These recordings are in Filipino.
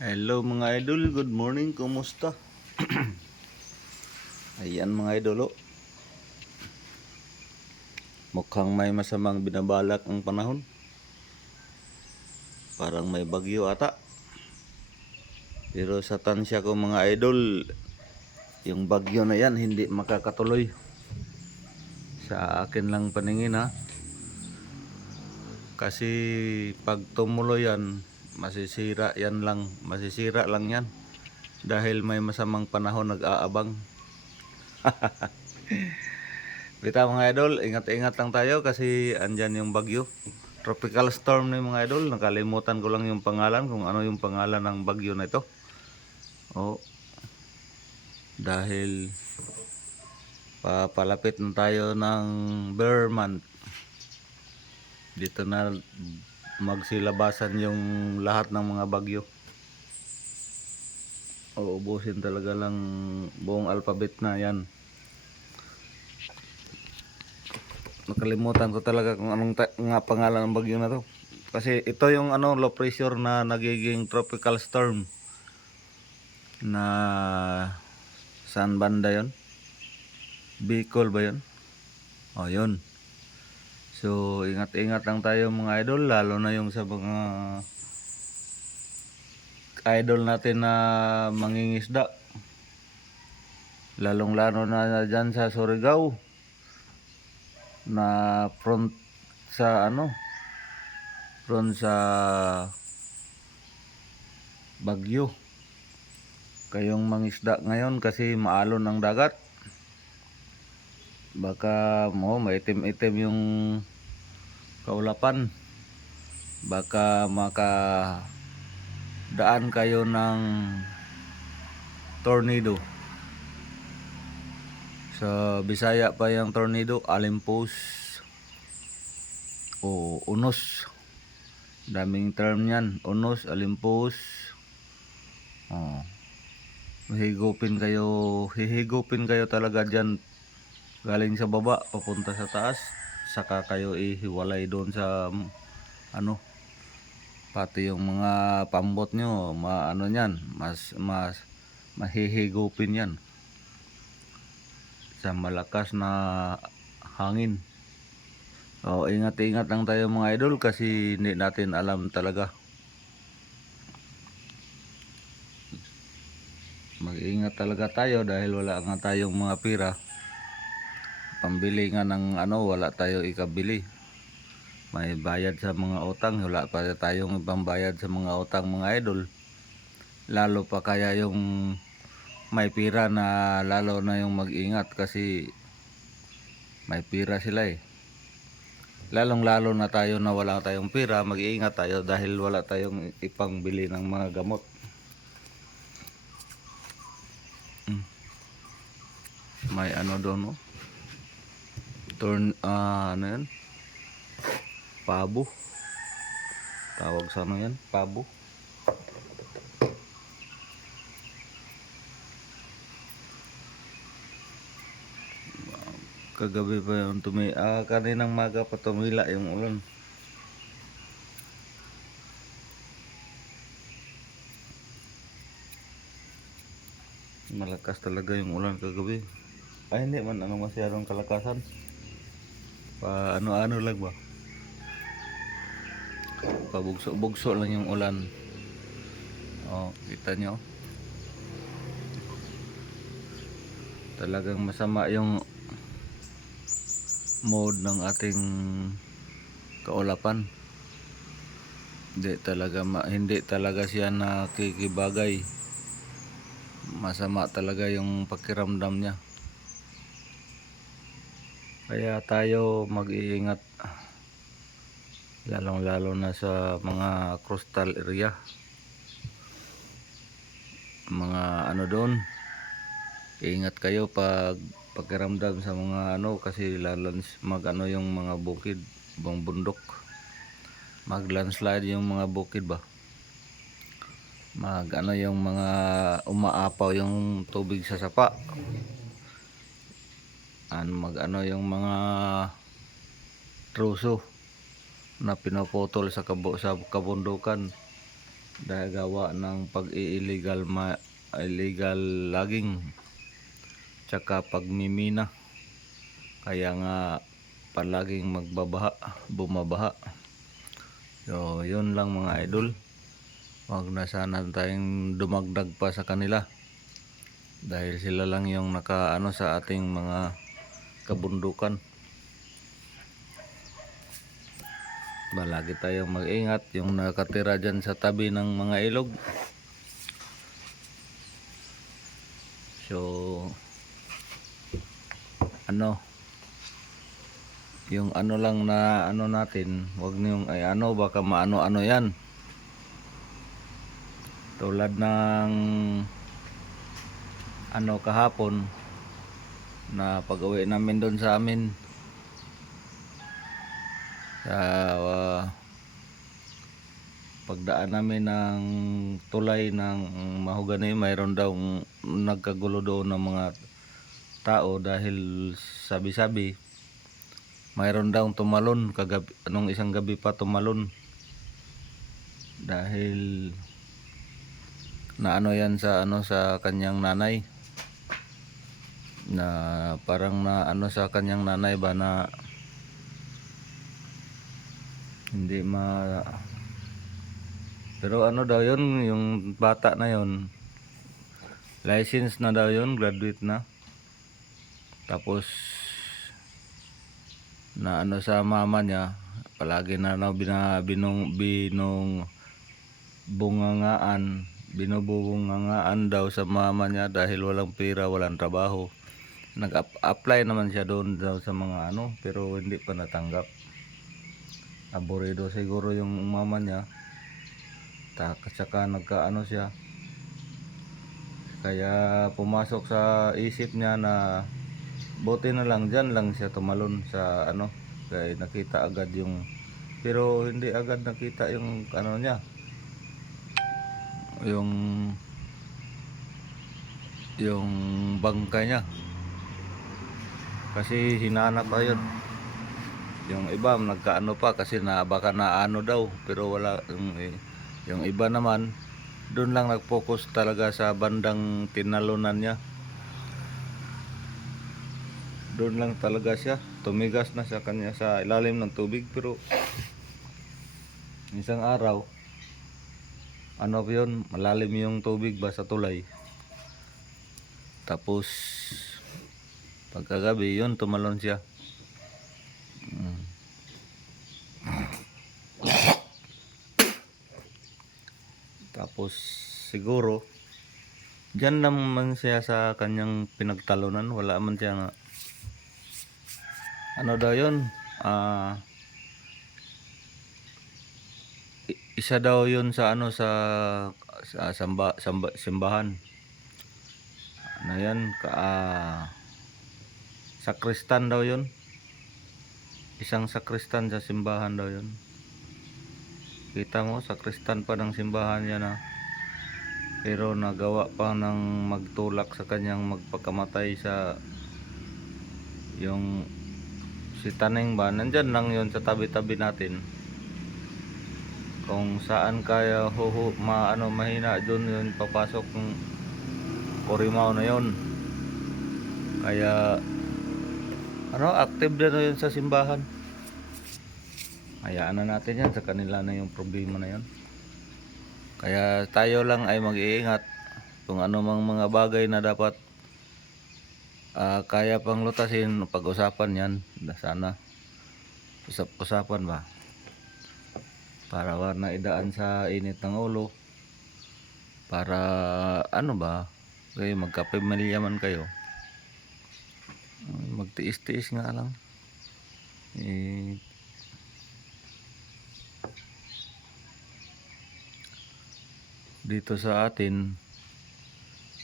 Hello mga idol, good morning, kumusta? Ayan mga idol, oh. Mukhang may masamang binabalak ang panahon. Parang may bagyo ata. Pero sa tansya ko mga idol, yung bagyo na yan hindi makakatuloy. Sa akin lang paningin ha. Kasi pag tumuloy yan, masisira lang yan. Dahil may masamang panahon nag-aabang. Bita mga idol, ingat-ingat lang tayo kasi andyan yung bagyo. Tropical storm na mga idol. Nakalimutan ko lang yung pangalan, kung ano yung pangalan ng bagyo na ito. Oh, dahil papalapit na tayo ng bear month. Dito na magsilabasan yung lahat ng mga bagyo. Uubusin talaga lang buong alphabet na yan. Nakalimutan ko talaga kung anong nga pangalan ng bagyo na to. Kasi ito yung low pressure na nagiging tropical storm. Na saan banda yon? Bicol ba yon? O yun. So ingat-ingat lang tayo mga idol. Lalo na yung sa mga idol natin na mangingisda. Lalong lalo na dyan sa Surigao. Na front sa bagyo. Kayong mangisda ngayon kasi maalon ang dagat. Baka maitim-itim yung kaulapan. Baka makadaan kayo ng tornado. Sa Bisaya pa yung tornado, alimpos o unos. Daming term yan, unos, alimpos. Hihigupin kayo talaga dyan galing sa baba papunta sa taas. Saka kayo ihiwalay doon sa pati yung mga pambot nyo, mas mahihigupin yan sa malakas na hangin. Ingat-ingat lang tayo mga idol kasi hindi natin alam talaga. Mag-ingat talaga tayo dahil wala nga tayong mga pira. Pambili nga ng wala tayo ikabili. May bayad sa mga utang, wala pa tayong ipambayad sa mga utang mga idol. Lalo pa kaya yung may pira na lalo na yung mag-ingat kasi may pira sila eh. Lalong lalo na tayo na wala tayong pira, mag-iingat tayo dahil wala tayong ipangbili ng mga gamot. May doon yan? Pabo. Tawag sa yan? Pabo. Kagabi pa yung kaninang maga pa tumila yung ulan. Malakas talaga yung ulan kagabi. Ay hindi man masyadong kalakasan. Ano lang ba? Pabugso-bugso lang yung ulan. Kita nyo? Talagang masama yung mode ng ating kaulapan. Hindi talaga siya nakikibagay. Masama talaga yung pakiramdam niya. Kaya tayo mag-iingat. Lalong-lalo na sa mga coastal area. Mga doon. Ingat kayo pag pakiramdam sa mga kasi yung mga bukid, bang bundok. Mag-landslide yung mga bukid ba. Yung mga umaapaw yung tubig sa sapa. Yung mga truso na pinaputol sa kabundukan. dahil gawa ng illegal logging tsaka pagmimina, kaya nga palaging bumabaha. So yun lang mga idol, wag na sana tayong dumagdag pa sa kanila dahil sila lang yung nakaano sa ating mga kabundukan. Balagi tayong mag-ingat yung nakatira dyan sa tabi ng mga ilog. So yung lang na natin, wag niyong baka maano yan, tulad ng kahapon na pag-uwi namin doon sa amin sa pagdaan namin ng tulay ng mahogany, mayroon daw nagkagulo doon ng mga tao dahil sabi-sabi mayroon daw tumalon kagabi, isang gabi pa tumalon dahil na yan sa sa kanyang nanay, na parang na sa kanyang nanay ba na hindi pero daw yun, yung bata na yun license na daw yun, graduate na, tapos na sa mama niya palagi na binubungangaan daw sa mama niya dahil walang pera, walang trabaho. Nag-apply naman siya doon daw sa mga pero hindi pa natanggap. Aburido siguro yung mama niya, saka siya, kaya pumasok sa isip niya na buti na lang dyan lang siya tumalon sa kaya nakita agad yung, pero hindi agad nakita yung niya, yung bangkay niya, kasi hinanap pa yun. Yung iba nagkaano pa kasi baka daw, pero wala. Yung iba naman doon lang nag-focus talaga sa bandang tinalunan niya. Doon lang talaga siya, tumigas na sa kanya sa ilalim ng tubig. Pero isang araw yun, malalim yung tubig ba sa tulay, tapos pagkagabi yun tumalon siya. Tapos siguro dyan naman siya sa kanyang pinagtalunan, wala man siya nga daw yun, isa daw yun sa sa simbahan na yan, sakristan daw yun, isang sakristan sa simbahan daw yun. Kita mo, sakristan pa ng simbahan yan pero nagawa pa ng magtulak sa kanyang magpakamatay sa yung si Taneng ba, nandyan lang yun sa tabi-tabi natin. Kung saan kaya mahina doon yun papasok ng Corimao na yun, kaya active din yun sa simbahan. Hayaan na natin yan, sa kanila na yung problema na yan. Kaya tayo lang ay mag-iingat kung ano mang mga bagay na dapat kaya pang lutasin, pag-usapan yan. Sana usap-usapan ba, para wala na idaan sa init ng ulo, para kayo magkapamilya man kayo, magtiis-tiis nga lang. Dito sa atin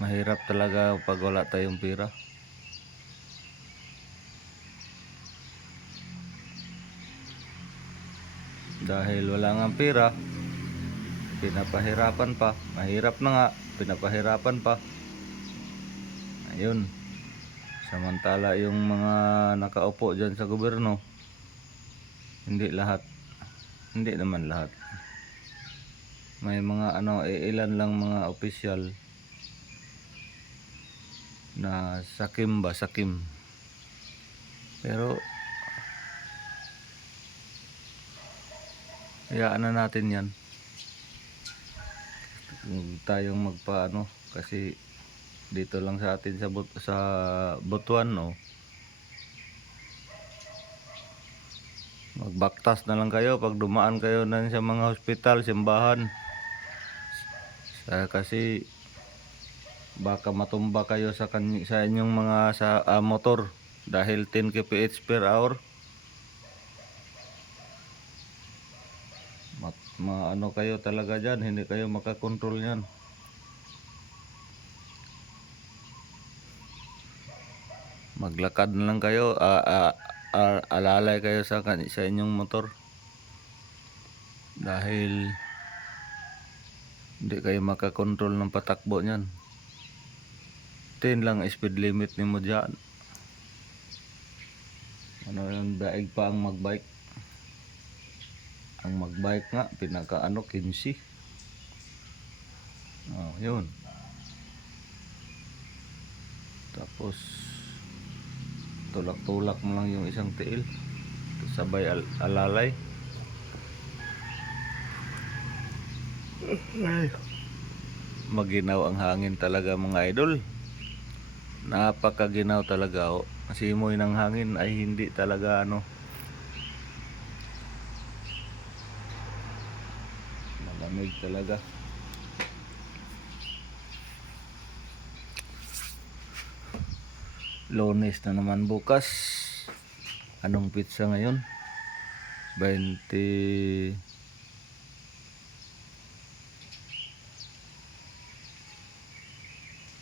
mahirap talaga pag wala tayong pera. Dahil wala nga pera, pinapahirapan pa. Mahirap na nga, pinapahirapan pa. Ayun. Samantala yung mga nakaupo dyan sa gobyerno, hindi naman lahat. May mga ano, ilan lang mga opisyal na sakim ba, sakim. Pero hayaan na natin yan. Huwag tayong magpaano kasi dito lang sa atin sa Butuan, no. Magbaktas na lang kayo pag dumaan kayo na sa mga hospital, simbahan. Kasi baka matumba kayo sa inyong mga motor dahil 10 kph per hour. Maano kayo talaga dyan, hindi kayo makakontrol yan. Maglakad na lang kayo, alalay kayo sa inyong motor dahil hindi kayo makakontrol ng patakbo nyan. 10 lang speed limit ni mo dyan. Ano yun, daig pa ang magbike. Ang magbike nga pinaka 15. Yun. Tapos tulak-tulak mo lang yung isang tiil, sabay alalay. Maginaw ang hangin talaga mga idol. Napakaginaw talaga, oh. Simoy ng hangin ay hindi talaga malamig talaga. Lunes na naman bukas. Anong pizza ngayon? 20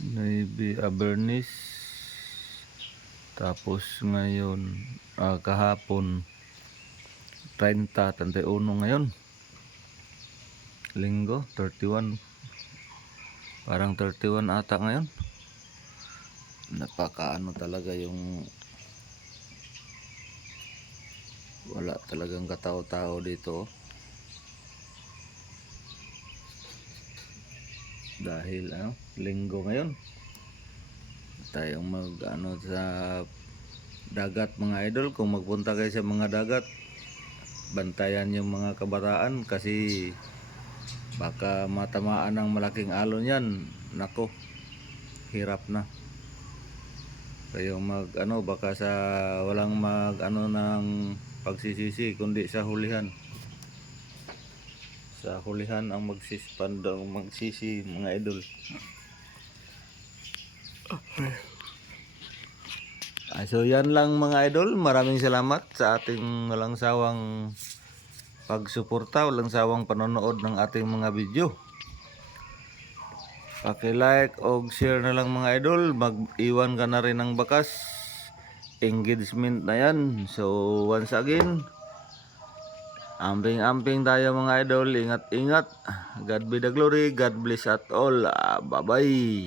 maybe Bernice. Tapos ngayon kahapon 31 ngayon. Linggo 31. Parang 31 ata ngayon. Napakaano talaga yung wala talagang katao-tao dito. Dahil linggo ngayon. Tayong sa dagat mga idol. Kung magpunta kayo sa mga dagat, bantayan yung mga kabataan kasi baka matamaan ng malaking alon yan. Nako, hirap na. Kayo baka sa walang ng pagsisisi kundi sa hulihan. Sa hulihan ang magsisi mga idol. So yan lang mga idol. Maraming salamat sa ating walang sawang pagsuporta, walang sawang panonood ng ating mga video. Paki-like o share na lang mga idol. Mag-iwan ka na rin ng bakas. Engagement na yan. So once again, amping tayo mga idol. Ingat-ingat. God be the glory. God bless at all. Bye-bye.